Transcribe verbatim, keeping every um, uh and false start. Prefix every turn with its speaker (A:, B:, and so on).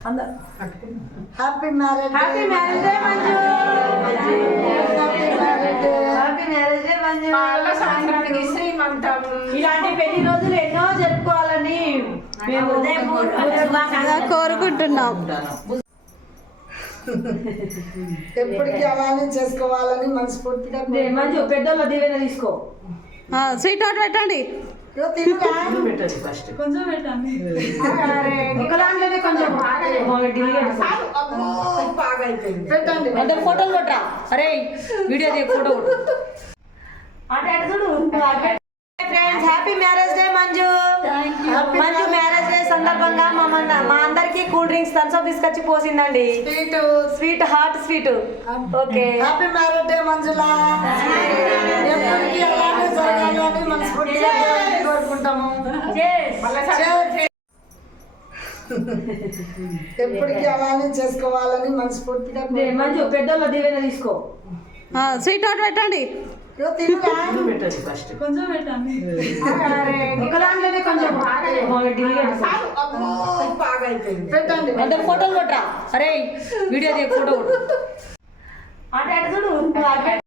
A: Happy marriage
B: happy marriage day Manju. Happy marriage day Manju.
C: సంక్రాంతికి శ్రీమంతం
B: ఇలాంటి పెళ్లి రోజులు ఎన్నో జరుపుకోవాలని మేము
D: కోరుకుంటున్నాం.
A: ఎప్పటికీ అలానే చేసుకోవాలని మనస్ఫూర్తిగా
B: మంజు పెద్దోళ్ళ దీవెన తీసుకో.
D: స్వీట్ హాట్ పెట్టండి.
B: కొంచెం పెట్టండి. ఒక దాంట్లోనే కొంచెం
A: పెట్టండి.
B: అంటే ఫోటోలు కొట్టరా. అరే వీడియో తీయ ఫోటో కొట్టు. అంటే అటు చూడు. Friends happy marriage day Manju. Manju marriage day సందర్భంగా మా మన- మా అందరికి కూల్ డ్రింక్స్ థమ్స్ అప్ తీసుకొచ్చి పోసిందండి.
A: Sweet
B: sweet hot sweet. Okay
A: happy marriage day Manjula. ఎప్పటికీ అలానే జరగాలని మనస్ఫూర్తిగా కోరుకుంటాము. ఎప్పటికీ అలానే చేసుకోవాలని మనస్ఫూర్తిగా
B: మంజు పెద్దోళ్ళ దీవెన తీసుకో.
D: స్వీట్ హాట్ పెట్టండి.
B: కొంచెం పెట్టండి. ఒక దాంట్లోనే కొంచెం
A: పెట్టండి.
B: అంటే ఫోటోలు కొట్టరా. అరే వీడియో తీయ ఫోటో కొట్టు. అంటే అటు చూడు.